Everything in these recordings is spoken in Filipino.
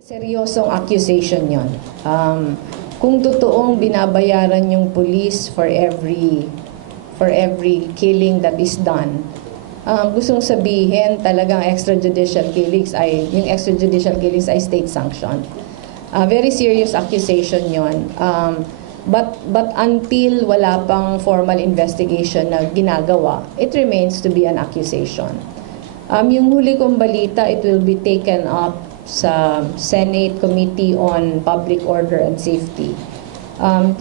Seryosong accusation yon. Kung totoong binabayaran yung police for every killing that is done, gustong sabihin talagang yung extrajudicial killings ay state sanctioned. Very serious accusation yon. But until wala pang formal investigation na ginagawa, it remains to be an accusation. Yung huli kong balita, it will be taken up sa Senate Committee on Public Order and Safety.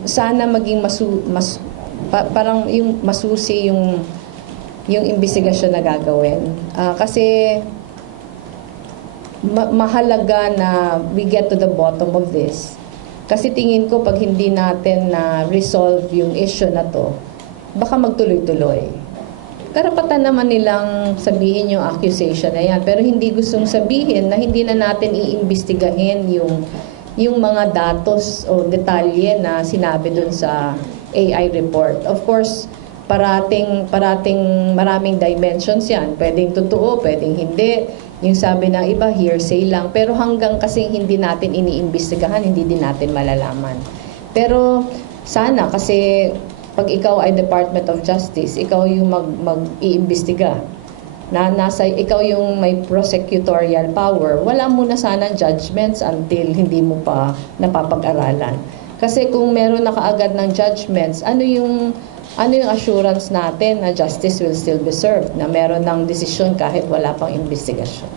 Sana maging parang yung masusi yung investigasyon na gagawin. Kasi mahalaga na we get to the bottom of this. Kasi tingin ko pag hindi natin na resolve yung issue na to, baka magtuloy-tuloy. Karapatan naman nilang sabihin yung accusation na yan, pero hindi gustong sabihin na hindi na natin iimbestigahin yung mga datos o detalye na sinabi dun sa AI report. Of course, parating maraming dimensions yan. Pwedeng totoo, pwedeng hindi. Yung sabi ng iba, hearsay lang. Pero hanggang kasing hindi natin iniimbestigahan, hindi din natin malalaman. Pero sana kasi pag ikaw ay Department of Justice, ikaw yung mag-iimbestiga. Ikaw yung may prosecutorial power. Wala muna sana judgments until hindi mo pa napapag-aralan. Kasi kung meron na kaagad ng judgments, ano yung assurance natin na justice will still be served, na meron ng desisyon kahit wala pang investigasyon?